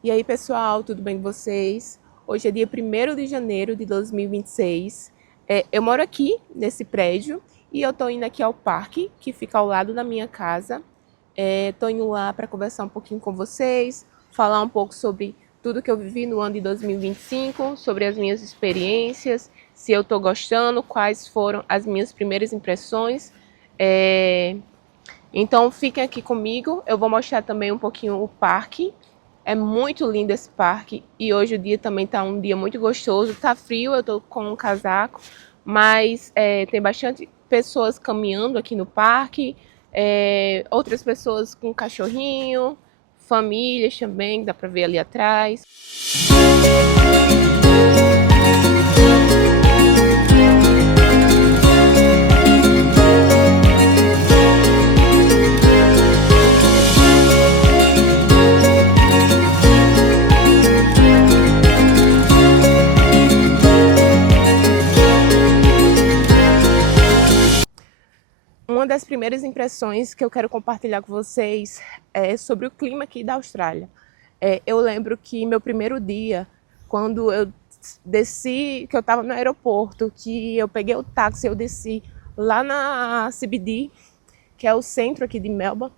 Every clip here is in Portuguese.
E aí, pessoal, tudo bem com vocês? Hoje é dia 1º de janeiro de 2026. Eu moro aqui, nesse prédio, e eu tô indo aqui ao parque, que fica ao lado da minha casa. Tô indo lá para conversar um pouquinho com vocês, falar um pouco sobre tudo que eu vivi no ano de 2025, sobre as minhas experiências, se eu tô gostando, quais foram as minhas primeiras impressões. Então, fiquem aqui comigo, eu vou mostrar também um pouquinho o parque. É muito lindo esse parque e hoje o dia também tá um dia muito gostoso. Tá frio, eu tô com um casaco, mas tem bastante pessoas caminhando aqui no parque, outras pessoas com cachorrinho, famílias também, dá para ver ali atrás. Uma das primeiras impressões que eu quero compartilhar com vocês é sobre o clima aqui da Austrália. Eu lembro que meu primeiro dia, quando eu desci, que eu estava no aeroporto, que eu peguei o táxi, eu desci lá na CBD, que é o centro aqui de Melbourne,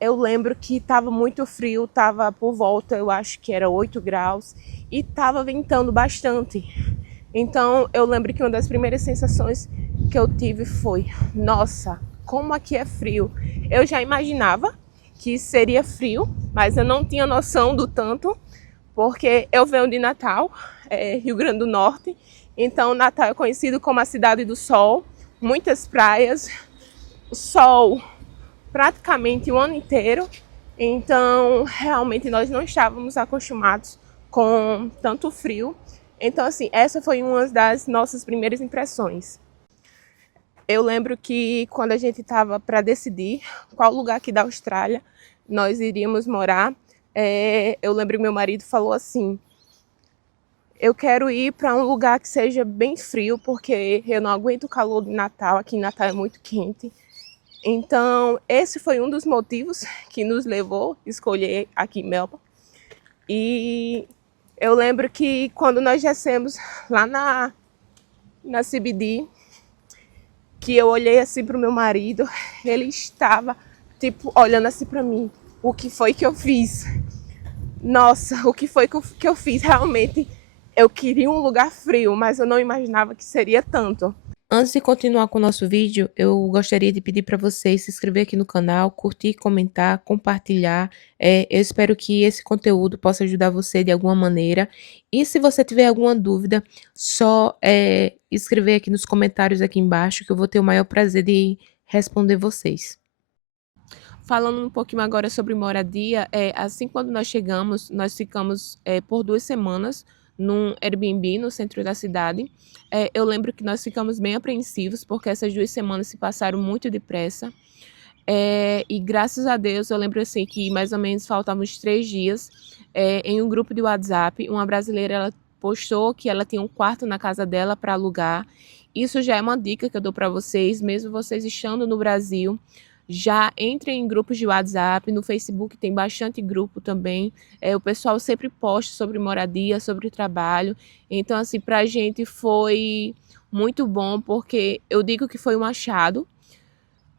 eu lembro que estava muito frio, estava por volta, eu acho que era 8 graus, e estava ventando bastante. Então eu lembro que uma das primeiras sensações que eu tive foi: nossa, como aqui é frio. Eu já imaginava que seria frio, mas eu não tinha noção do tanto, porque eu venho de Natal, Rio Grande do Norte. Então Natal é conhecido como a cidade do sol, muitas praias, sol praticamente o ano inteiro. Então realmente nós não estávamos acostumados com tanto frio. Então, assim, essa foi uma das nossas primeiras impressões. Eu lembro que quando a gente estava para decidir qual lugar aqui da Austrália nós iríamos morar, eu lembro que meu marido falou assim: eu quero ir para um lugar que seja bem frio, porque eu não aguento o calor de Natal, aqui em Natal é muito quente. Então, esse foi um dos motivos que nos levou a escolher aqui em Melbourne. E eu lembro que quando nós descemos lá na CBD, que eu olhei assim para o meu marido, ele estava tipo olhando assim para mim: o que foi que eu fiz? Nossa, o que foi que eu fiz? Realmente eu queria um lugar frio, mas eu não imaginava que seria tanto. Antes de continuar com o nosso vídeo, eu gostaria de pedir para vocês se inscrever aqui no canal, curtir, comentar, compartilhar. Eu espero que esse conteúdo possa ajudar você de alguma maneira. E se você tiver alguma dúvida, só escrever aqui nos comentários aqui embaixo, que eu vou ter o maior prazer de responder vocês. Falando um pouquinho agora sobre moradia, assim quando nós chegamos, nós ficamos por 2 semanas num Airbnb no centro da cidade. Eu lembro que nós ficamos bem apreensivos, porque essas 2 semanas se passaram muito depressa. E graças a Deus, eu lembro assim que mais ou menos faltavam uns 3 dias, em um grupo de WhatsApp, uma brasileira ela postou que ela tinha um quarto na casa dela para alugar. Isso já é uma dica que eu dou para vocês, mesmo vocês estando no Brasil, já entrem em grupos de WhatsApp, no Facebook tem bastante grupo também. O pessoal sempre posta sobre moradia, sobre trabalho. Então, assim, para a gente foi muito bom, porque eu digo que foi um achado.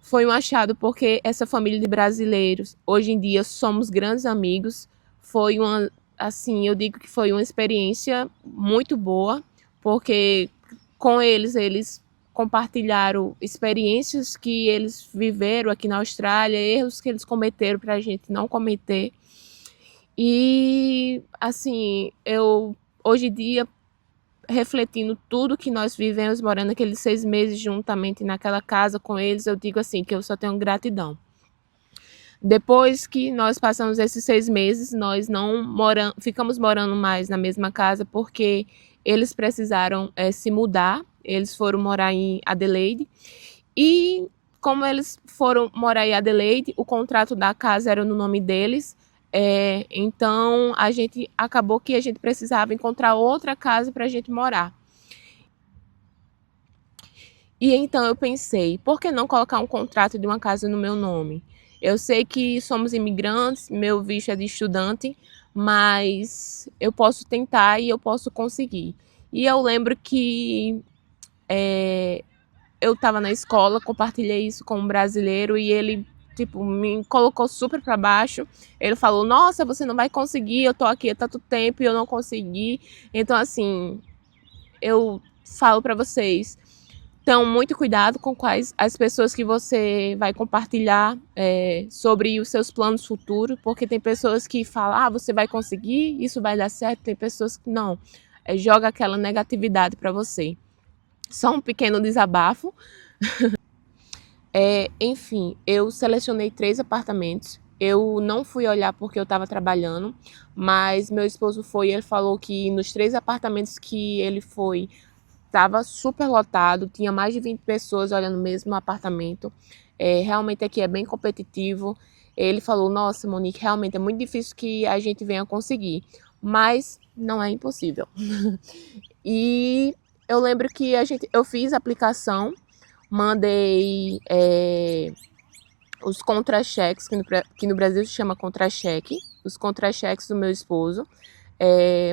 Foi um achado porque essa família de brasileiros, hoje em dia, somos grandes amigos. Foi uma, assim, eu digo que foi uma experiência muito boa, porque com eles compartilharam experiências que eles viveram aqui na Austrália, erros que eles cometeram para a gente não cometer. E, assim, eu hoje em dia, refletindo tudo que nós vivemos, morando aqueles 6 meses juntamente naquela casa com eles, eu digo assim, que eu só tenho gratidão. Depois que nós passamos esses 6 meses, nós não ficamos morando mais na mesma casa, porque eles precisaram se mudar, eles foram morar em Adelaide, e como eles foram morar em Adelaide, o contrato da casa era no nome deles. Então a gente acabou que a gente precisava encontrar outra casa para a gente morar. E então eu pensei, por que não colocar um contrato de uma casa no meu nome? Eu sei que somos imigrantes, meu visto é de estudante, mas eu posso tentar e eu posso conseguir. E eu lembro que eu estava na escola, compartilhei isso com um brasileiro e ele, tipo, me colocou super para baixo. Ele falou: "Nossa, você não vai conseguir, eu tô aqui há tanto tempo e eu não consegui". Então, assim, eu falo para vocês, então, muito cuidado com quais as pessoas que você vai compartilhar sobre os seus planos futuros, porque tem pessoas que falam, ah, você vai conseguir, isso vai dar certo, tem pessoas que não, joga aquela negatividade para você. Só um pequeno desabafo. Enfim, eu selecionei 3 apartamentos. Eu não fui olhar porque eu estava trabalhando, mas meu esposo foi e ele falou que nos 3 apartamentos que ele foi, estava super lotado, tinha mais de 20 pessoas olhando o mesmo apartamento. Realmente aqui é bem competitivo. Ele falou, nossa, Monique, realmente é muito difícil que a gente venha conseguir, mas não é impossível. E eu lembro que eu fiz a aplicação, mandei os contra-cheques, que no Brasil se chama contra-cheque, os contra-cheques do meu esposo.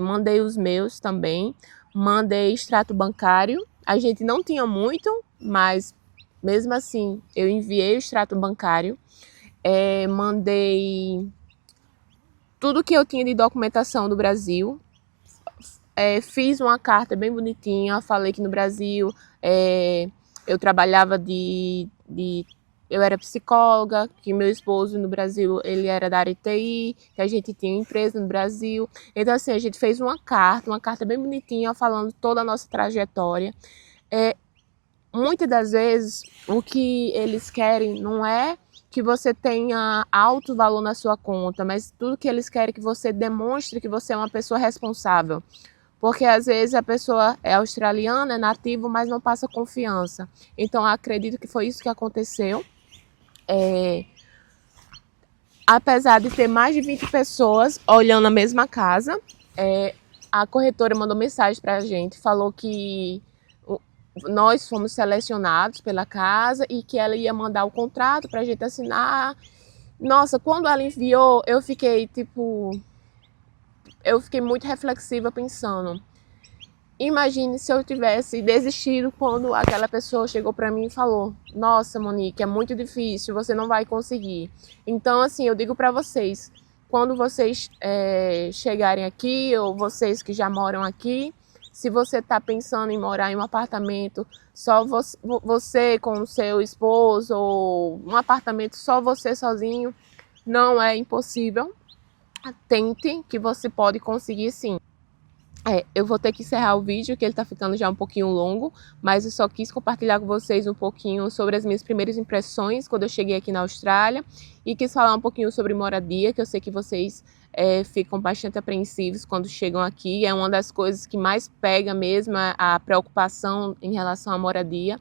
Mandei os meus também, mandei extrato bancário. A gente não tinha muito, mas mesmo assim eu enviei o extrato bancário. Mandei tudo que eu tinha de documentação do Brasil. Fiz uma carta bem bonitinha, falei que no Brasil eu trabalhava eu era psicóloga, que meu esposo no Brasil, ele era da área de TI, que a gente tinha empresa no Brasil. Então, assim, a gente fez uma carta bem bonitinha, falando toda a nossa trajetória. Muitas das vezes, o que eles querem não é que você tenha alto valor na sua conta, mas tudo que eles querem é que você demonstre que você é uma pessoa responsável. Porque às vezes a pessoa é australiana, é nativo, mas não passa confiança. Então, acredito que foi isso que aconteceu. Apesar de ter mais de 20 pessoas olhando a mesma casa, a corretora mandou mensagem para a gente, falou que nós fomos selecionados pela casa e que ela ia mandar o contrato para a gente assinar. Nossa, quando ela enviou, eu fiquei muito reflexiva pensando. Imagine se eu tivesse desistido quando aquela pessoa chegou para mim e falou: "Nossa, Monique, é muito difícil, você não vai conseguir". Então, assim, eu digo para vocês, quando vocês chegarem aqui, ou vocês que já moram aqui, se você está pensando em morar em um apartamento só você com o seu esposo, ou um apartamento só você sozinho, não é impossível. Tente, que você pode conseguir sim. Eu vou ter que encerrar o vídeo, que ele tá ficando já um pouquinho longo, mas eu só quis compartilhar com vocês um pouquinho sobre as minhas primeiras impressões quando eu cheguei aqui na Austrália, e quis falar um pouquinho sobre moradia, que eu sei que vocês ficam bastante apreensivos quando chegam aqui. É uma das coisas que mais pega mesmo a preocupação em relação à moradia.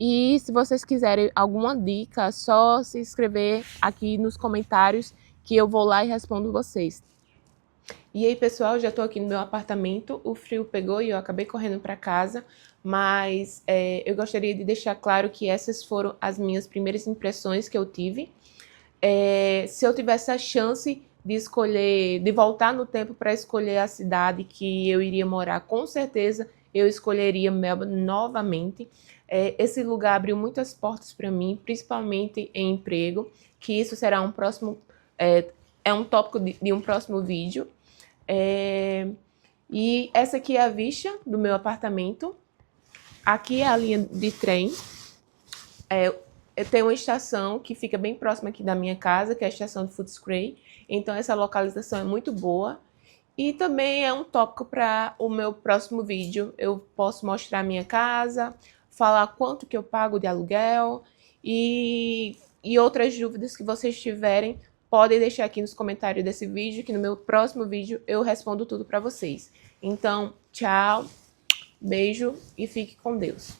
E se vocês quiserem alguma dica, é só se inscrever aqui nos comentários que eu vou lá e respondo vocês. E aí, pessoal, já estou aqui no meu apartamento. O frio pegou e eu acabei correndo para casa, mas eu gostaria de deixar claro que essas foram as minhas primeiras impressões que eu tive. Se eu tivesse a chance de escolher, de voltar no tempo para escolher a cidade que eu iria morar, com certeza eu escolheria Melbourne novamente. Esse lugar abriu muitas portas para mim, principalmente em emprego, que isso será um próximo, é um tópico de um próximo vídeo. E essa aqui é a vista do meu apartamento. Aqui é a linha de trem. Eu tenho uma estação que fica bem próxima aqui da minha casa, que é a estação de Footscray. Então essa localização é muito boa. E também é um tópico para o meu próximo vídeo. Eu posso mostrar a minha casa, falar quanto que eu pago de aluguel e outras dúvidas que vocês tiverem, podem deixar aqui nos comentários desse vídeo, que no meu próximo vídeo eu respondo tudo para vocês. Então, tchau, beijo e fique com Deus.